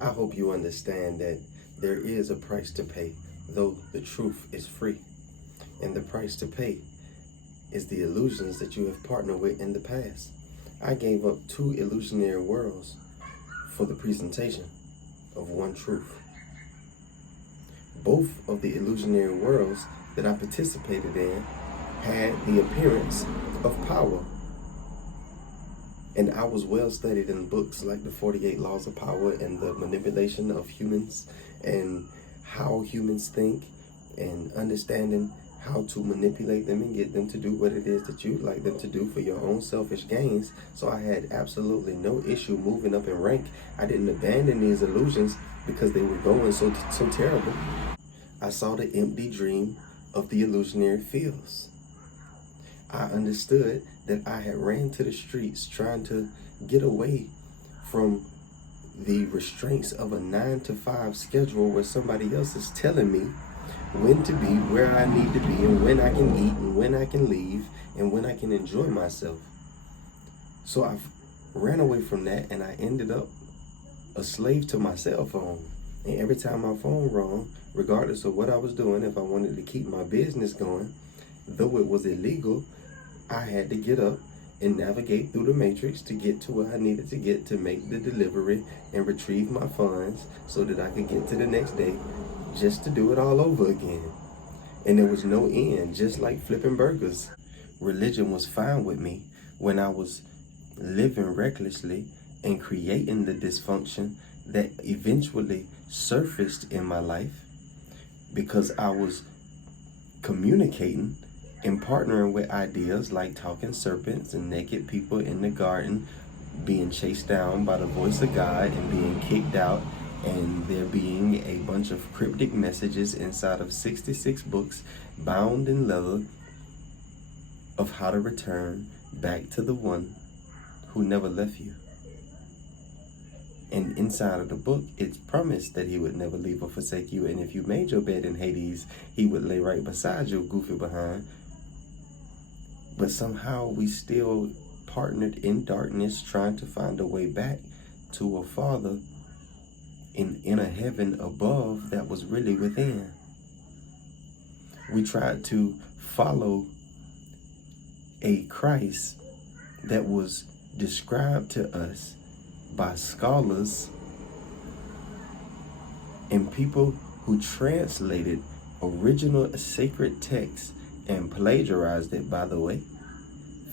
I hope you understand that there is a price to pay, though the truth is free. And the price to pay is the illusions that you have partnered with in the past. I gave up 2 illusionary worlds for the presentation of one truth. Both of the illusionary worlds that I participated in had the appearance of power. And I was well studied in books like the 48 Laws of Power and the manipulation of humans and how humans think and understanding how to manipulate them and get them to do what it is that you'd like them to do for your own selfish gains. So I had absolutely no issue moving up in rank. I didn't abandon these illusions because they were going so terrible. I saw the empty dream of the illusionary fields. I understood that I had ran to the streets trying to get away from the restraints of a 9 to 5 schedule where somebody else is telling me when to be, where I need to be, and when I can eat, and when I can leave, and when I can enjoy myself. So I ran away from that, and I ended up a slave to my cell phone. And every time my phone rang, regardless of what I was doing, if I wanted to keep my business going, though it was illegal, I had to get up and navigate through the matrix to get to where I needed to get to make the delivery and retrieve my funds so that I could get to the next day just to do it all over again. And there was no end, just like flipping burgers. Religion was fine with me when I was living recklessly and creating the dysfunction that eventually surfaced in my life because I was communicating and partnering with ideas like talking serpents and naked people in the garden being chased down by the voice of God and being kicked out, and there being a bunch of cryptic messages inside of 66 books bound in leather of how to return back to the one who never left you. And inside of the book, it's promised that he would never leave or forsake you. And if you made your bed in Hades, he would lay right beside your goofy behind. But somehow we still partnered in darkness, trying to find a way back to a Father in a heaven above that was really within. We tried to follow a Christ that was described to us by scholars and people who translated original sacred texts and plagiarized it, by the way.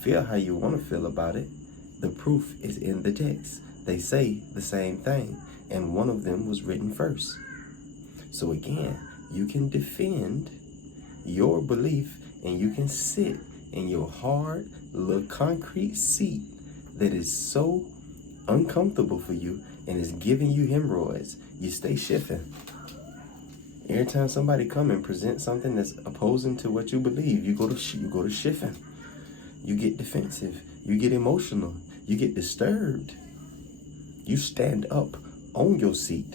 Feel how you want to feel about it. The proof is in the text. They say the same thing, and one of them was written first. So again, you can defend your belief and you can sit in your hard little concrete seat that is so uncomfortable for you and is giving you hemorrhoids. You stay shifting. Every time somebody come and present something that's opposing to what you believe, you go to shifting. You get defensive. You get emotional. You get disturbed. You stand up on your seat.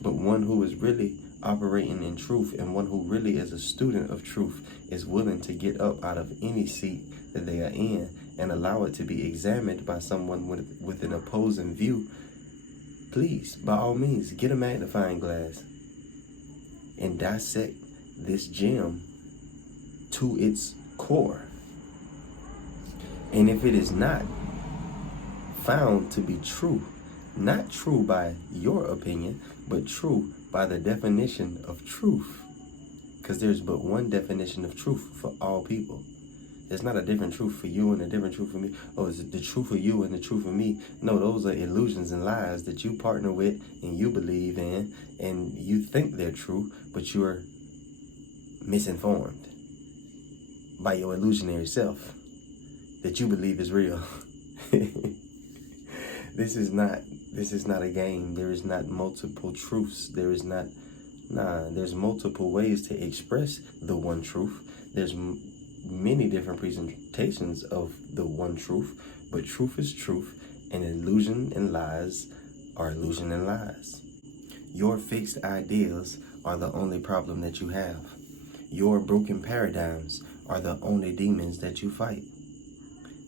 But one who is really operating in truth and one who really is a student of truth is willing to get up out of any seat that they are in and allow it to be examined by someone with an opposing view. Please, by all means, get a magnifying glass and dissect this gem to its core. And if it is not found to be true, not true by your opinion, but true by the definition of truth, because there's but one definition of truth for all people. There's not a different truth for you and a different truth for me. Oh, it's the truth for you and the truth for me. No, those are illusions and lies that you partner with and you believe in, and you think they're true, but you're misinformed by your illusionary self that you believe is real. This is not a game. There is not multiple truths. There's multiple ways to express the one truth. There's many different presentations of the one truth, but truth is truth, and illusion and lies are illusion and lies. Your fixed ideas are the only problem that you have. Your broken paradigms are the only demons that you fight.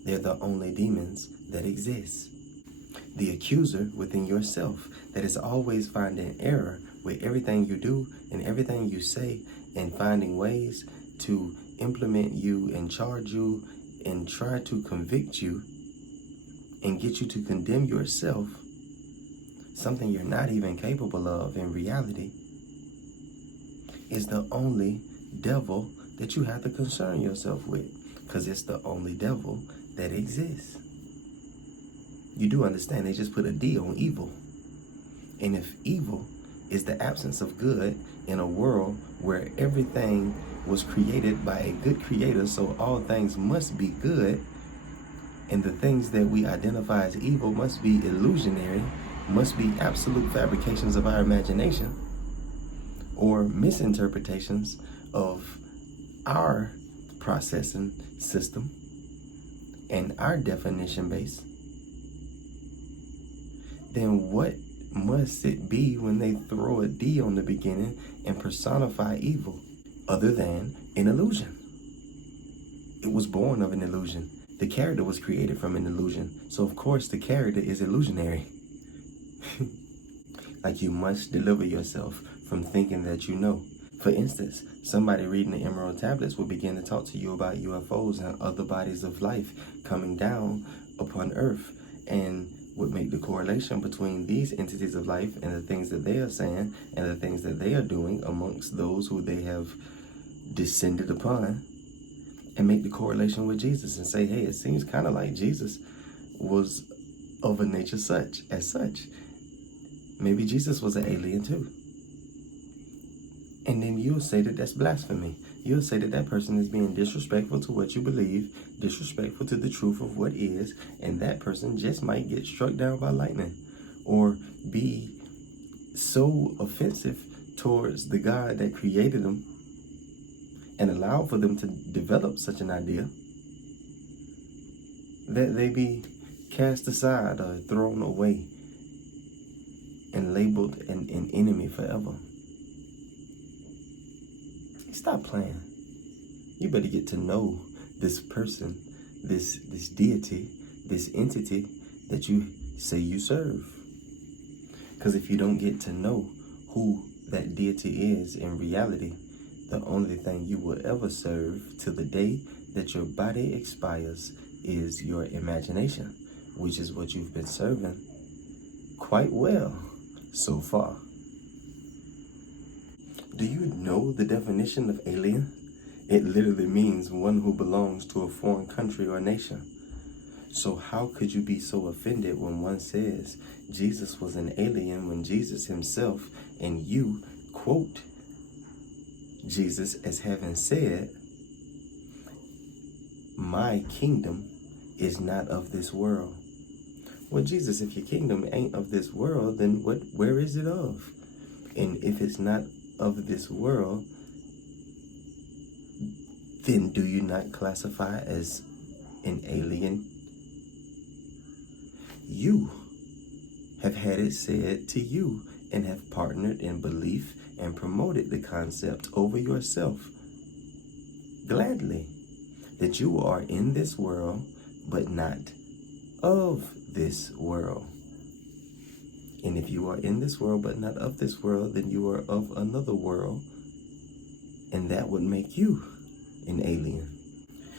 They're the only demons that exist. the accuser within yourself that is always finding error with everything you do and everything you say, and finding ways to implement you and charge you and try to convict you and get you to condemn yourself, something you're not even capable of in reality, is the only devil that you have to concern yourself with, because it's the only devil that exists. You do understand they just put a D on evil. And if evil is the absence of good in a world where everything was created by a good creator, so all things must be good, and the things that we identify as evil must be illusionary, must be absolute fabrications of our imagination, or misinterpretations of our processing system and our definition base, then what must it be when they throw a D on the beginning and personify evil other than an illusion? It was born of an illusion. The character was created from an illusion. So of course the character is illusionary. Like, you must deliver yourself from thinking that you know. For instance, somebody reading the Emerald Tablets will begin to talk to you about UFOs and other bodies of life coming down upon Earth, and would make the correlation between these entities of life and the things that they are saying and the things that they are doing amongst those who they have descended upon, and make the correlation with Jesus and say, hey, it seems kind of like Jesus was of a nature such. Maybe Jesus was an alien too. And then you'll say that that's blasphemy. You'll say that that person is being disrespectful to what you believe, disrespectful to the truth of what is, and that person just might get struck down by lightning, or be so offensive towards the God that created them and allowed for them to develop such an idea that they be cast aside or thrown away and labeled an enemy forever. Stop playing. You better get to know this person, this deity, this entity that you say you serve. Because if you don't get to know who that deity is in reality, the only thing you will ever serve till the day that your body expires is your imagination, which is what you've been serving quite well so far. Do you know the definition of alien? It literally means one who belongs to a foreign country or nation. So how could you be so offended when one says Jesus was an alien, when Jesus himself and you quote Jesus as having said, my kingdom is not of this world? Well, Jesus, if your kingdom ain't of this world, then where is it of? And if it's not of this world, then do you not classify as an alien? You have had it said to you and have partnered in belief and promoted the concept over yourself gladly, that you are in this world but not of this world. And if you are in this world but not of this world, then you are of another world, and that would make you an alien.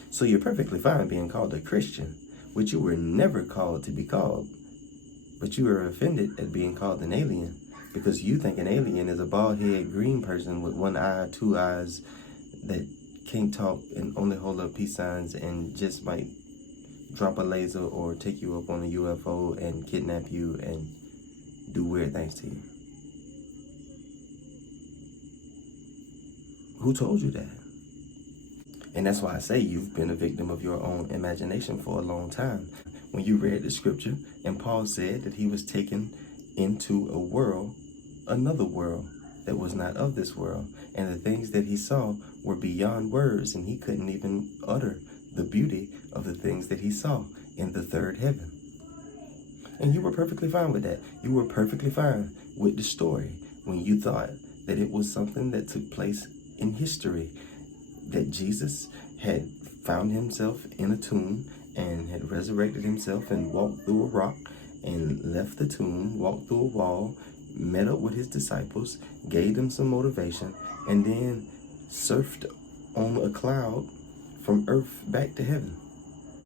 So you're perfectly fine being called a Christian, which you were never called to be called, but you are offended at being called an alien because you think an alien is a bald-headed green person with one eye, two eyes, that can't talk and only hold up peace signs and just might drop a laser or take you up on a UFO and kidnap you and do weird things to you. Who told you that? And that's why I say you've been a victim of your own imagination for a long time. When you read the scripture and Paul said that he was taken into a world, another world that was not of this world, and the things that he saw were beyond words, and he couldn't even utter the beauty of the things that he saw in the third heaven. And you were perfectly fine with that. You were perfectly fine with the story when you thought that it was something that took place in history, that Jesus had found himself in a tomb and had resurrected himself and walked through a rock and left the tomb, walked through a wall, met up with his disciples, gave them some motivation, and then surfed on a cloud from earth back to heaven.